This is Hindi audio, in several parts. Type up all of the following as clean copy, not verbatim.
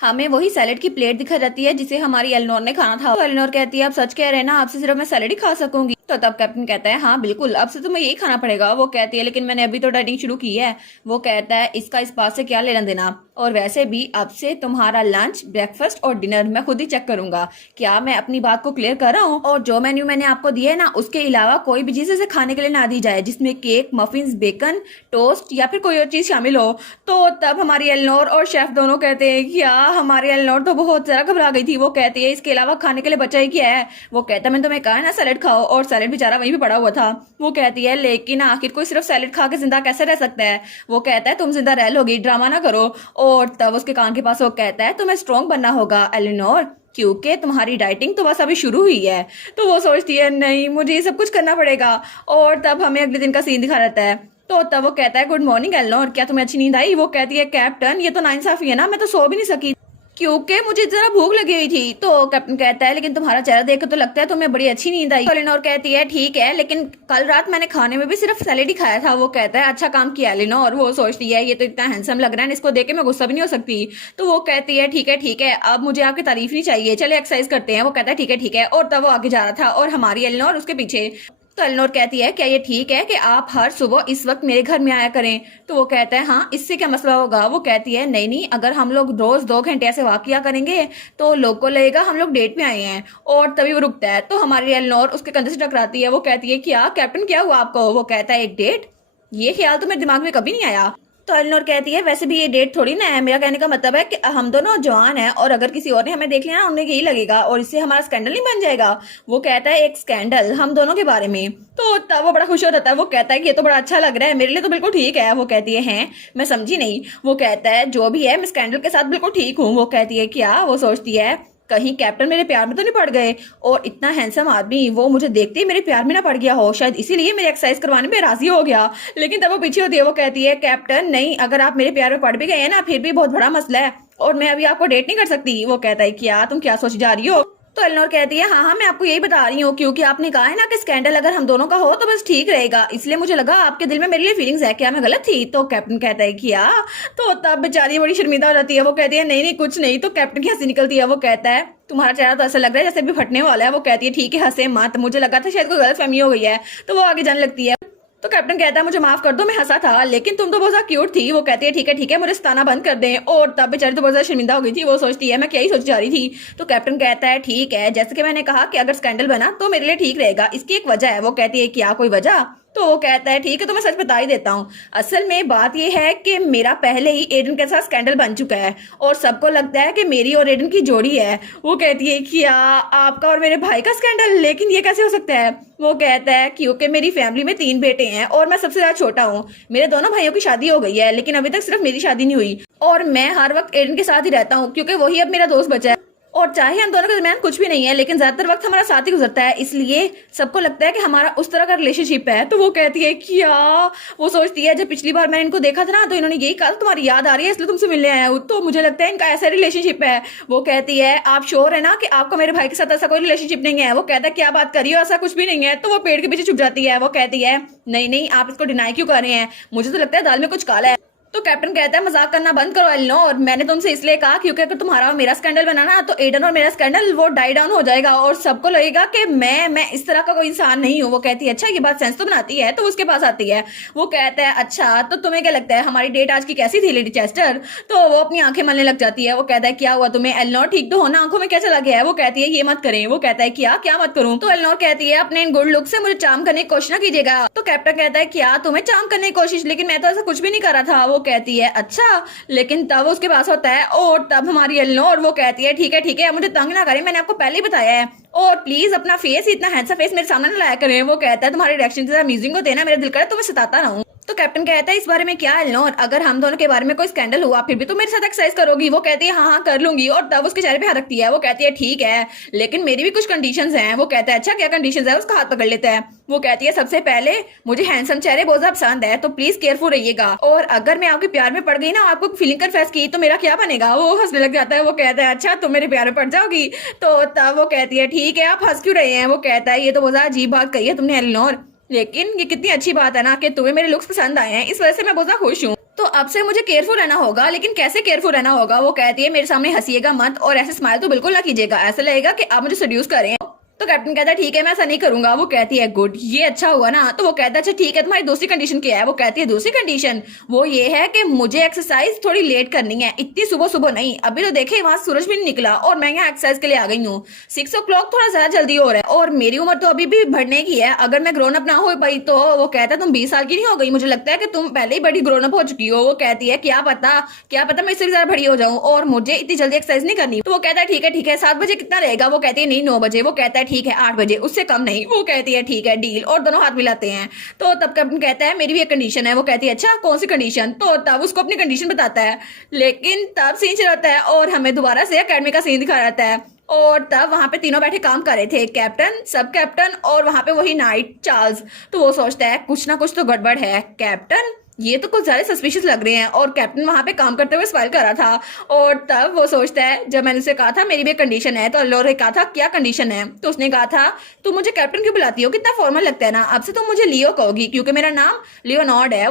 हमें वही सैलेड की प्लेट दिखा जाती है जिसे हमारी एलिनोर ने खाना था। तो एलिनोर कहती है आप सच कह रहे हैं ना, आपसे सिर्फ मैं सैलेड ही खा सकूंगी। तो तब कैप्टन कहता है हाँ बिल्कुल, अब से तुम्हें यही खाना पड़ेगा। वो कहती है लेकिन मैंने अभी तो डाइटिंग शुरू की है। वो कहता है इसका इस बात से क्या लेना देना, और वैसे भी अब से तुम्हारा लंच, ब्रेकफास्ट और डिनर मैं खुद ही चेक करूंगा। क्या मैं अपनी बात को क्लियर कर रहा हूँ? और जो मेन्यू मैंने आपको दिया है ना, उसके अलावा कोई भी चीज ऐसे खाने के लिए ना दी जाए जिसमें केक, मफिन्स, बेकन, टोस्ट या फिर कोई और चीज शामिल हो। तो तब हमारी एलिनोर और शेफ दोनों कहते हैं क्या, हमारी एलिनोर तो बहुत ज्यादा घबरा गई थी। वो कहती है इसके अलावा खाने के लिए बचा ही क्या है। वो कहता है मैंने तुम्हें कहा है ना सैलेड खाओ, और सैलेड बेचारा वहीं पे पड़ा हुआ था। वो कहती है लेकिन आखिर कोई सिर्फ सैलेड खा के जिंदा कैसे रह सकता है। वो कहता है तुम जिंदा रह लोगी, ड्रामा ना करो। और तब उसके कान के पास वो कहता है तुम्हें स्ट्रॉन्ग बनना होगा एलिनोर, क्योंकि तुम्हारी डाइटिंग तो बस अभी शुरू हुई है। तो वो सोचती है नहीं मुझे ये सब कुछ करना पड़ेगा। और तब हमें अगले दिन का सीन दिखा रहता है। तो तब वो कहता है गुड मॉर्निंग एलिनोर, क्या तुम्हें अच्छी नींद आई? वो कहती है कैप्टन ये तो नाइंसाफी है ना, मैं तो सो भी नहीं सकी क्योंकि मुझे जरा भूख लगी हुई थी। तो कैप्टन कहता है लेकिन तुम्हारा चेहरा देख तो लगता है तुम्हें बड़ी अच्छी नींद आई। एलिनोर कहती है ठीक है लेकिन कल रात मैंने खाने में भी सिर्फ सैलेड ही खाया था। वो कहता है अच्छा काम किया एलिनोर। वो सोचती है ये तो इतना हैंडसम लग रहा है, इसको देख के मैं गुस्सा भी नहीं हो सकती। तो वो कहती है ठीक है अब मुझे आपकी तारीफ नहीं चाहिए, चले एक्सरसाइज करते हैं। वो कहता है ठीक है। और तब वो आगे जा रहा था और हमारी एलिनोर उसके पीछे। तो एलिनोर कहती है क्या ये ठीक है कि आप हर सुबह इस वक्त मेरे घर में आया करें? तो वो कहता है हाँ, इससे क्या मसला होगा? वो कहती है नहीं, अगर हम लोग रोज 2 घंटे ऐसे वॉक किया करेंगे तो लोग को लगेगा हम लोग डेट पे आए हैं। और तभी वो रुकता है। तो हमारी एलिनोर उसके कंधे से टकराती है। वो कहती है क्या कैप्टन क्या हुआ आपको? वो कहता है एक डेट, ये ख्याल तो मेरे दिमाग में कभी नहीं आया। तो एलिनोर कहती है वैसे भी ये डेट थोड़ी ना है, मेरा कहने का मतलब है कि हम दोनों जवान हैं और अगर किसी और ने हमें देख लिया ना उन्हें यही लगेगा और इससे हमारा स्कैंडल नहीं बन जाएगा। वो कहता है एक स्कैंडल हम दोनों के बारे में। तो तब वो बड़ा खुश हो जाता है। वो कहता है कि ये तो बड़ा अच्छा लग रहा है, मेरे लिए तो बिल्कुल ठीक है। वो कहती है हैं, मैं समझी नहीं। वो कहता है जो भी है मैं स्कैंडल के साथ बिल्कुल ठीक हूँ। वो कहती है क्या? वो सोचती है कहीं कैप्टन मेरे प्यार में तो नहीं पड़ गए, और इतना हैंडसम आदमी वो मुझे देखते ही मेरे प्यार में ना पड़ गया हो, शायद इसीलिए मेरे एक्सरसाइज करवाने में राजी हो गया। लेकिन तब वो पीछे होती है। वो कहती है कैप्टन नहीं, अगर आप मेरे प्यार में पड़ भी गए हैं ना फिर भी बहुत बड़ा मसला है और मैं अभी आपको डेट नहीं कर सकती। वो कहता है क्या तुम क्या सोच जा रही हो? तो एलिनोर कहती है हाँ मैं आपको यही बता रही हूँ क्योंकि आपने कहा है ना कि स्कैंडल अगर हम दोनों का हो तो बस ठीक रहेगा, इसलिए मुझे लगा आपके दिल में मेरे लिए फीलिंग्स है, क्या मैं गलत थी? तो कैप्टन कहता है क्या? तो तब बेचारी बड़ी शर्मिंदा हो जाती है। वो कहती है नहीं कुछ नहीं। तो कैप्टन की हंसी निकलती है। वो कहता है तुम्हारा चेहरा तो ऐसा लग रहा है जैसे भी फटने वाला है। वो कहती है ठीक है हंसे मत, मुझे लगा था शायद कोई गलत फहमी हो गई है। तो वो आगे जाने लगती है। तो कैप्टन कहता है मुझे माफ कर दो, मैं हंसा था लेकिन तुम तो बहुत ज्यादा क्यूट थी। वो कहती है ठीक है मुझे सताना बंद कर दें। और तब बेचारी तो बहुत ज्यादा शर्मिंदा हो गई थी। वो सोचती है मैं क्या ही सोच जा रही थी। तो कैप्टन कहता है ठीक है, जैसे कि मैंने कहा कि अगर स्कैंडल बना तो मेरे लिए ठीक रहेगा, इसकी एक वजह है। वो कहती है क्या कोई वजह? तो वो कहता है ठीक है तो मैं सच बता ही देता हूँ। असल में बात यह है कि मेरा पहले ही एडन के साथ स्कैंडल बन चुका है और सबको लगता है कि मेरी और एडन की जोड़ी है। वो कहती है क्या आपका और मेरे भाई का स्कैंडल? लेकिन ये कैसे हो सकता है? वो कहता है क्योंकि मेरी फैमिली में 3 बेटे हैं और मैं सबसे ज्यादा छोटा हूँ। मेरे दोनों भाइयों की शादी हो गई है लेकिन अभी तक सिर्फ मेरी शादी नहीं हुई, और मैं हर वक्त एडन के साथ ही रहता हूँ क्योंकि वही अब मेरा दोस्त बचा है। और चाहे हम दोनों के दरमियान कुछ भी नहीं है लेकिन ज्यादातर वक्त हमारा साथ ही गुजरता है, इसलिए सबको लगता है कि हमारा उस तरह का रिलेशनशिप है। तो वो कहती है क्या? वो सोचती है जब पिछली बार मैंने इनको देखा था ना तो इन्होंने यही कहा तुम्हारी याद आ रही है इसलिए तुमसे मिलने आया हूँ, तो मुझे लगता है इनका ऐसा रिलेशनशिप है। वो कहती है आप श्योर है ना कि आपका मेरे भाई के साथ ऐसा कोई रिलेशनशिप नहीं है? वो कहता है क्या बात कर रही हो, ऐसा कुछ भी नहीं है। तो वो पेड़ के पीछे छुप जाती है। वो कहती है नहीं आप इसको डिनाई क्यों कर रहे हैं, मुझे तो लगता है दाल में कुछ काला है। तो कैप्टन कहता है मजाक करना बंद करो एलिनोर, मैंने तुमसे इसलिए कहा क्योंकि अगर तुम्हारा और मेरा स्कैंडल बना ना तो एडन और मेरा स्कैंडल वो डाई डाउन हो जाएगा और सबको लगेगा कि मैं इस तरह का कोई इंसान नहीं हूँ। वो कहती है अच्छा ये बात सेंस तो बनाती है। तो उसके पास आती है। वो कहता है अच्छा तो तुम्हें क्या लगता है हमारी डेट आज की कैसी थी लेडी चेस्टर? तो वो अपनी आंखें मलने लग जाती है। वो कहता है क्या हुआ तुम्हें एलिनोर, ठीक तो हो ना, आंखों में क्या चला गया है? वो कहती है ये मत करें। वो कहता है क्या मत करूं? तो एलिनोर कहती है अपने इन गुड लुक से मुझे चार्म करने की कोशिश ना कीजिएगा। तो कैप्टन कहता है क्या तुम्हें चार्म करने की कोशिश, लेकिन मैं तो ऐसा कुछ भी नहीं कर रहा था। वो कहती है अच्छा, लेकिन तब उसके पास होता है और तब हमारी एलिनोर वो कहती है ठीक है मुझे तंग ना करें, मैंने आपको पहले ही बताया है, और प्लीज अपना फेस इतना हैंडसम फेस मेरे सामने ना लाया करें। वो कहता है तुम्हारे रिएक्शन से अमेजिंग होते हैं ना, मेरा दिल करे तुम्हें सताता रहूं। तो कैप्टन कहता है इस बारे में क्या एलिनोर, अगर हम दोनों के बारे में कोई स्कैंडल हुआ फिर भी तुम मेरे साथ एक्सरसाइज करोगी? वो कहती है हाँ कर लूंगी। और तब उसके चेहरे पे हाथ रखती है। वो कहती है ठीक है लेकिन मेरी भी कुछ कंडीशंस हैं। वो कहता है अच्छा क्या कंडीशंस है? उसका हाथ पकड़ लेता है। वो कहती है सबसे पहले मुझे हैंडसम चेहरे बहुत ज्यादा पसंद है तो प्लीज केयरफुल रहिएगा, और अगर मैं आपके प्यार में पड़ गई ना, आपको फीलिंग कन्फेस की तो मेरा क्या बनेगा? वो हंसने लग जाता है। वो कहता है अच्छा तुम मेरे प्यार में पड़ जाओगी? तो तब वो कहती है ठीक है आप हंस क्यों रहे हैं? वो कहता है ये तो बहुत ज्यादा अजीब बात कही है तुमने एलिनोर, लेकिन ये कितनी अच्छी बात है ना कि तुम्हें मेरे लुक्स पसंद आए हैं, इस वजह से मैं बहुत ज्यादा खुश हूँ। तो अब से मुझे केयरफुल रहना होगा, लेकिन कैसे केयरफुल रहना होगा? वो कहती है मेरे सामने हंसीएगा मत और ऐसे स्माइल तो बिल्कुल ना कीजिएगा, ऐसा लगेगा कि आप मुझे सेड्यूस कर रहे हैं। तो कैप्टन कहता है ठीक है मैं ऐसा नहीं करूंगा। वो कहती है गुड, ये अच्छा हुआ ना। तो वो कहता है अच्छा ठीक है, तुम्हारी दूसरी कंडीशन क्या है? वो कहती है दूसरी कंडीशन वो ये है कि मुझे एक्सरसाइज थोड़ी लेट करनी है, इतनी सुबह सुबह नहीं। अभी तो देखे वहां सूरज भी नहीं निकला और मैं यहाँ एक्सरसाइज के लिए आ गई हूँ। 6 o'clock थोड़ा ज्यादा जल्दी हो रहा है और मेरी उम्र तो अभी भी बढ़ने की है, अगर मैं ग्रोन अप ना हो पाई तो। वो कहता है तुम 20 साल की नहीं हो गई, मुझे लगता है कि तुम पहले ही बड़ी ग्रोन अप हो चुकी हो। वो कहती है क्या पता मैं इससे भी ज्यादा बड़ी हो जाऊं और मुझे इतनी जल्दी एक्सरसाइज नहीं करनी। तो वो कहता है ठीक है 7 बजे कितना रहेगा? वो कहती है नहीं 9 बजे। वो कहता है ठीक है 8 बजे, उससे कम नहीं। वो कहती है ठीक है डील, और दोनों हाथ मिलाते हैं। तो तब कैप्टन कहता है मेरी भी एक कंडीशन है। वो कहती है अच्छा कौन सी कंडीशन? तो तब उसको अपनी कंडीशन बताता है, लेकिन तब सीन चलाता है और हमें दोबारा से अकेडमी का सीन दिखा रहता है। और तब वहां पे तीनों बैठे काम कर रहे थे, कैप्टन, सब कैप्टन और वहां पे वही नाइट चार्ल्स। तो वो सोचता है कुछ ना कुछ तो गड़बड़ है, कैप्टन ये तो कुछ ज्यादा सस्पिशियस लग रहे हैं। और कैप्टन वहां पे काम करते हुए स्माइल कर रहा था। और तब वो सोचता है जब मैंने उसे कहा था मेरी भी एक कंडीशन है, तो अल्लोर ने कहा था क्या कंडीशन है? तो उसने कहा था तुम मुझे कैप्टन क्यों बुलाती हो, कितना फॉर्मल लगता है ना, अब से तुम मुझे लियो कहोगी क्योंकि मेरा नाम लियोनार्ड है।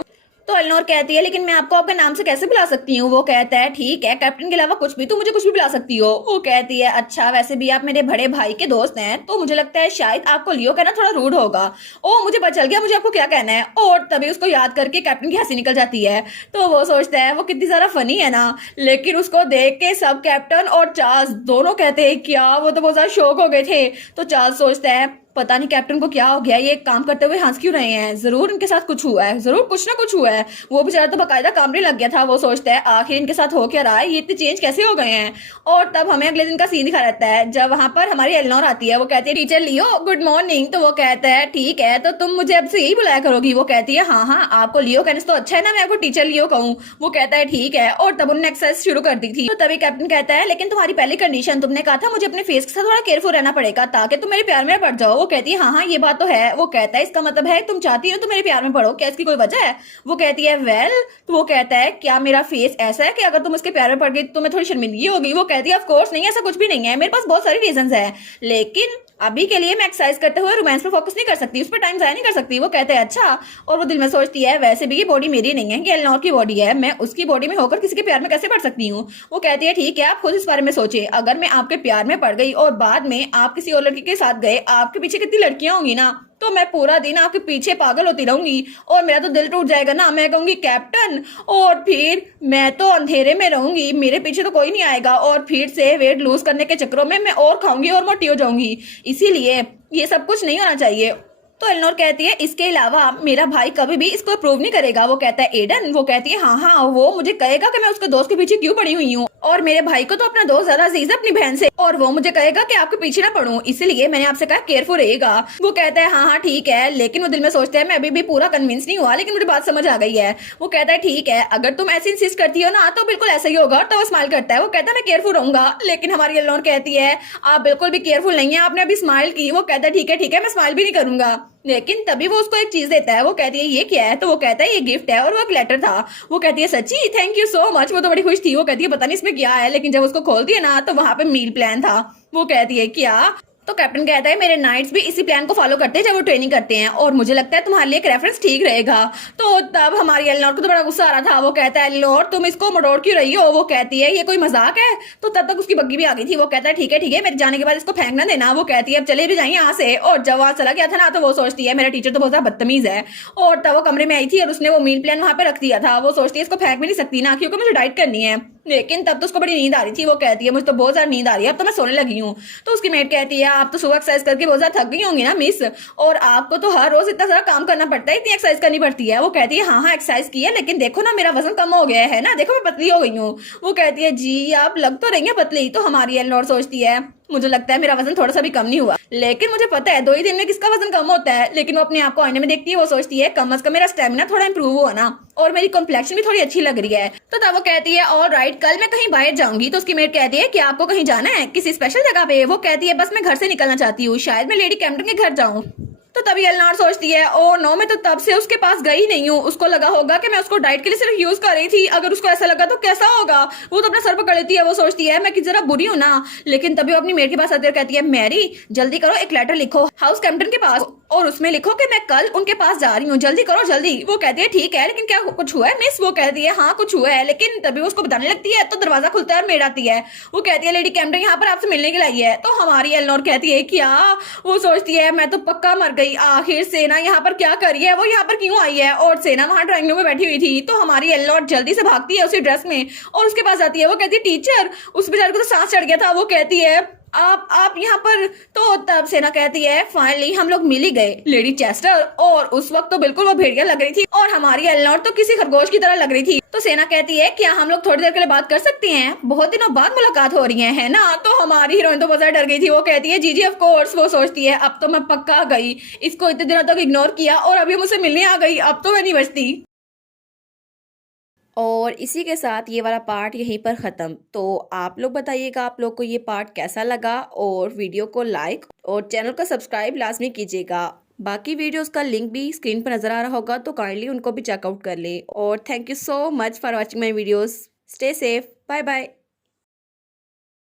तो एलनोर कहती है लेकिन मैं आपको आपके नाम से कैसे बुला सकती हूँ? वो कहता है ठीक है कैप्टन के अलावा कुछ भी, तुम मुझे कुछ भी बुला सकती हो। वो कहती है अच्छा वैसे भी आप मेरे बड़े भाई के दोस्त हैं, तो मुझे लगता है शायद आपको लियो कहना थोड़ा रूड होगा। ओ मुझे पता चल गया मुझे आपको क्या कहना है। और तभी उसको याद करके कैप्टन की हंसी निकल जाती है। तो वो सोचता है वो कितनी ज्यादा फनी है ना, लेकिन उसको देख के सब कैप्टन और चार्ल्स दोनों कहते हैं क्या, वो तो बहुत ज्यादा शौक हो गए थे। तो चार्ल्स सोचता है पता नहीं कैप्टन को क्या हो गया, ये काम करते हुए हंस क्यों रहे हैं, जरूर इनके साथ कुछ हुआ है, जरूर कुछ ना कुछ हुआ है। वो बेचारा तो बकायदा कामरे लग गया था। वो सोचता है आखिर इनके साथ हो क्या रहा है, ये इतने चेंज कैसे हो गए हैं। और तब हमें अगले दिन का सीन दिखा रहता है जब वहां पर हमारी एलनोर आती है। वो कहती है टीचर लियो गुड मॉर्निंग। तो वो कहता है ठीक है तो तुम मुझे अब से यही बुलाया करोगी। वो कहती है हाँ आपको लियो कहने से तो अच्छा है ना मैं आपको टीचर लियो कहूँ। वो कहता है ठीक है, और तब उन्होंने एक्सरसाइज शुरू कर दी थी। तो तभी कैप्टन कहता है लेकिन तुम्हारी पहली कंडीशन तुमने कहा था मुझे अपने फेस के साथ थोड़ा केयरफुल रहना पड़ेगा ताकि तुम मेरे प्यार में पड़ जाओ। वो कहती है हाँ ये बात तो है। वो कहता है इसका मतलब है तुम चाहती हो तो मेरे प्यार में पड़ो, क्या इसकी कोई वजह है? वो कहती है वेल। तो वो कहता है क्या मेरा फेस ऐसा है कि अगर तुम उसके प्यार में पड़ गई तो तुम्हें थोड़ी शर्मिंदगी होगी? वो कहती है ऑफ कोर्स नहीं, ऐसा कुछ भी नहीं है, मेरे पास बहुत सारी रीजंस है, लेकिन अभी के लिए मैं एक्सरसाइज करते हुए रोमांस पे फोकस नहीं कर सकती, उस पर टाइम जाया नहीं कर सकती। वो कहते हैं अच्छा। और वो दिल में सोचती है वैसे भी ये बॉडी मेरी नहीं है, ये एलनोर की बॉडी है, मैं उसकी बॉडी में होकर किसी के प्यार में कैसे पड़ सकती हूँ। वो कहती है ठीक है आप खुद इस बारे में सोचे, अगर मैं आपके प्यार में पड़ गई और बाद में आप किसी और लड़की के साथ गए, आपके पीछे कितनी लड़कियां होंगी ना, तो मैं पूरा दिन आपके पीछे पागल होती रहूंगी और मेरा तो दिल टूट जाएगा ना। मैं कहूंगी कैप्टन, और फिर मैं तो अंधेरे में रहूंगी, मेरे पीछे तो कोई नहीं आएगा, और फिर से वेट लूज करने के चक्करों में मैं और खाऊंगी और मोटी हो जाऊंगी, इसीलिए ये सब कुछ नहीं होना चाहिए। तो एलनोर कहती है इसके अलावा मेरा भाई कभी भी इसको अप्रूव नहीं करेगा। वो कहता है एडन। वो कहती है हाँ वो मुझे कहेगा कि मैं उसके दोस्त के पीछे क्यों पड़ी हुई हूँ, और मेरे भाई को तो अपना दोस्त ज्यादा अजीज है अपनी बहन से, और वो मुझे कहेगा कि आपके पीछे ना पड़ूं, इसलिए मैंने आपसे कहा केयरफुल रहेगा। वो कहता है हाँ ठीक है, लेकिन वो दिल में सोचता है मैं अभी भी पूरा कन्विंस नहीं हुआ, लेकिन मुझे बात समझ आ गई है। वो कहता है ठीक है अगर तुम ऐसे इंसिस्ट करती हो ना तो बिल्कुल ऐसा ही होगा। तो वो स्माइल करता है। वो कहता है मैं केयरफुल रहूंगा, लेकिन हमारी एलनोर कहती है आप बिल्कुल भी केयरफुल नहीं है, आपने अभी स्माइल की। वो कहता है ठीक है मैं स्माइल भी नहीं करूंगा, लेकिन तभी वो उसको एक चीज देता है। वो कहती है ये क्या है? तो वो कहता है ये गिफ्ट है, और वो एक लेटर था। वो कहती है सच्ची थैंक यू सो मच। वो तो बड़ी खुश थी। वो कहती है पता नहीं इसमें क्या है, लेकिन जब उसको खोलती है ना तो वहां पे मील प्लान था। वो कहती है क्या? तो कैप्टन कहता है मेरे नाइट्स भी इसी प्लान को फॉलो करते हैं जब वो ट्रेनिंग करते हैं, और मुझे लगता है तुम्हारे लिए एक रेफरेंस ठीक रहेगा। तो तब हमारी एलनोर को तो बड़ा गुस्सा आ रहा था। वो कहता है एलनोर तुम इसको मरोड़ क्यों रही हो? वो कहती है ये कोई मजाक है। तो तब तक उसकी बग्गी भी आ गई थी। वो कहता है ठीक है मेरे जाने के बाद इसको फेंक ना देना। वो कहती है अब चले भी जाइए यहाँ से। और जब वहां चला गया था ना तो वो सोचती है मेरा टीचर तो बहुत ज्यादा बदतमीज है, और तब वो कमरे में आई थी और उसने वो मील प्लान वहां पे रख दिया था। वो सोचती है इसको फेंक भी नहीं सकती ना, क्योंकि मुझे डाइट करनी है, लेकिन तब तो उसको बड़ी नींद आ रही थी। वो कहती है मुझे तो बहुत ज्यादा नींद आ रही है, अब तो मैं सोने लगी हूँ। तो उसकी मेट कहती है आप तो सुबह एक्सरसाइज करके बहुत ज्यादा थक गई होंगी ना मिस, और आपको तो हर रोज इतना सारा काम करना पड़ता है, इतनी एक्सरसाइज करनी पड़ती है। वो कहती है हाँ एक्सरसाइज की है, लेकिन देखो ना मेरा वजन कम हो गया है ना, देखो मैं पतली हो गई हूँ। वो कहती है जी आप लग तो रही है पतली। तो हमारी एलनोर सोचती है मुझे लगता है मेरा वजन थोड़ा सा भी कम नहीं हुआ, लेकिन मुझे पता है 2 ही दिन में किसका वजन कम होता है। लेकिन वो अपने आप को आईने में देखती है। वो सोचती है कम अज कम मेरा स्टेमिना थोड़ा इंप्रूव हुआ ना, और मेरी कॉम्प्लेक्शन भी थोड़ी अच्छी लग रही है। तो तब वो कहती है ऑल राइट कल मैं कहीं बाहर जाऊंगी। तो उसकी मेट कहती है कि आपको कहीं जाना है किसी स्पेशल जगह पे? वो कहती है बस मैं घर से निकलना चाहती हूँ, शायद मैं लेडी कैप्टन के घर जाऊँ। तो तभी एलनोर सोचती है ओ नो, मैं तो तब से उसके पास गई नहीं हूँ। उसको लगा होगा कि मैं उसको डाइट के लिए सिर्फ यूज कर रही थी। अगर उसको ऐसा लगा तो कैसा होगा। वो तो अपना सर पकड़ लेती है। वो सोचती है मैं कि जरा बुरी हूँ ना। लेकिन तभी वो अपनी मेड के पास आती है और कहती है मैरी जल्दी करो, एक लेटर लिखो हाउस कैप्टन के पास और उसमें लिखो कि मैं कल उनके पास जा रही हूँ, जल्दी करो जल्दी। वो कहती है ठीक है, लेकिन क्या कुछ हुआ है मिस। वो कहती है हाँ कुछ हुआ है। लेकिन तभी उसको बताने लगती है तो दरवाजा खुलता है और मेड आती है। वो कहती है लेडी कैप्टन यहाँ पर आपसे मिलने के लिए आई है। तो हमारी एलनोर कहती है क्या। वो सोचती है मैं तो पक्का मर गई, आखिर सेना यहाँ पर क्या करी है, वो यहाँ पर क्यों आई है। और सेना वहां ड्राइंग रूम में बैठी हुई थी। तो हमारी एलनोर जल्दी से भागती है उसी ड्रेस में और उसके पास आती है। वो कहती है टीचर, उस बेचारे को तो सांस चढ़ गया था। वो कहती है आप यहाँ पर। तो तब सेना कहती है फाइनली हम लोग मिल ही गए लेडी चेस्टर। और उस वक्त तो बिल्कुल वो भेड़िया लग रही थी और हमारी एलनोर तो किसी खरगोश की तरह लग रही थी। तो सेना कहती है क्या हम लोग थोड़ी देर के लिए बात कर सकते हैं, बहुत दिनों बाद मुलाकात हो रही है ना। तो हमारी हीरोइन तो बहुत ज्यादा डर गई थी। वो कहती है जी जी ऑफ कोर्स। वो सोचती है अब तो मैं पक्का गई, इसको इतने दिनों तक इग्नोर किया और अभी मुझसे मिलने आ गई, अब तो मैं नहीं बचती। और इसी के साथ ये वाला पार्ट यहीं पर ख़त्म। तो आप लोग बताइएगा आप लोग को ये पार्ट कैसा लगा और वीडियो को लाइक और चैनल को सब्सक्राइब लाजमी कीजिएगा। बाकी वीडियोस का लिंक भी स्क्रीन पर नज़र आ रहा होगा तो काइंडली उनको भी चेकआउट कर ले। और thank you so much for watching my videos. Stay safe, bye bye.